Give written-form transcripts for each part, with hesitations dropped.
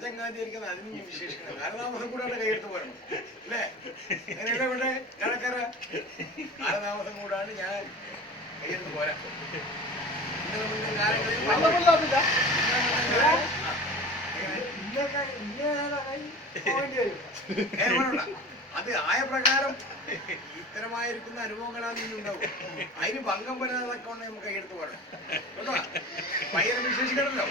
കടച്ചങ്ങാതിരിക്കുന്ന അതിന് വിശേഷിക്കണം. കാലതാമസം കൂടാണ്ട് കൈയെടുത്ത് പോരണം അല്ലേ? അങ്ങനെയല്ല ഇവിടെ കടക്കര കാലതാമസം കൂടാണ്ട് ഞാൻ കൈയെടുത്ത് പോരാ. അത് ആയ പ്രകാരം ഇത്തരമായിരിക്കുന്ന അനുഭവങ്ങളാണ് ഉണ്ടാവും. അതിന് ഭംഗം വരാതൊക്കെ കൊണ്ട് നമുക്ക് കൈയെടുത്ത് പോരണം കേട്ടോ. ഭയങ്കര വിശേഷിക്കണല്ലോ.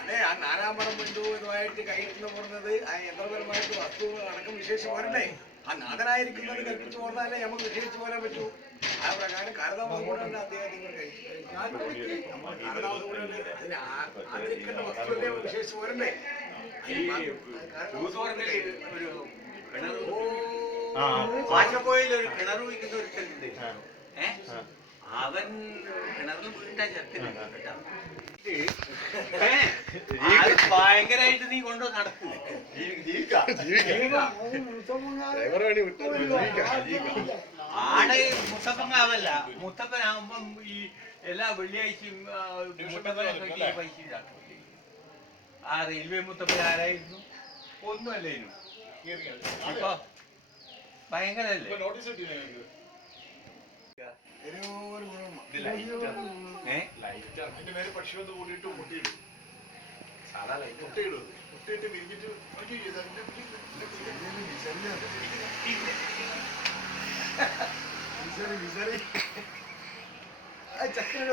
അതെ, ആ നാലാമ്പറം ബന്ധു ഇതുമായിട്ട് കൈയെടുത്ത് പോകുന്നത് യന്ത്രപരമായിട്ട് വസ്തുക്കൾ അടക്കം വിശേഷിച്ച് പോരണ്ടേ? ആ നാഥനായിരിക്കുന്നത് കൽപ്പിച്ചു പോർന്നാലേ നമുക്ക് വിശേഷിച്ച് പോരാൻ പറ്റൂ. ആ പ്രകാരം കാലതാമസം കൊണ്ടാണ് അദ്ദേഹത്തിന് കാലതാമസം കൊണ്ട് അതിന് ആദരിക്കേണ്ട വസ്തുവിനെ വിശേഷിച്ച് പോരണ്ടേ? ആശപ്പോയിൽ ഒരു കിണർ വയ്ക്കുന്ന ഒരു സ്ഥലമുണ്ട്. അവൻ കിണറിൽ വീട്ടാ ചെറുക്കന് ഭയങ്കരമായിട്ട് നീ കൊണ്ടു നടക്കൂ. ആടെ മുത്തപ്പനാവല്ല, മുത്തപ്പനാവുമ്പം ഈ എല്ലാ വെള്ളിയാഴ്ചയും മുത്തപ്പനൊക്കെ പൈസ ഇതാക്കില്ലേ. ആ റെയിൽവേ മുത്തപ്പൻ ആരായിരുന്നു? ഒന്നുമല്ലേനു. ഇപ്പൊ ഭയങ്കരല്ലേ? ചക്കര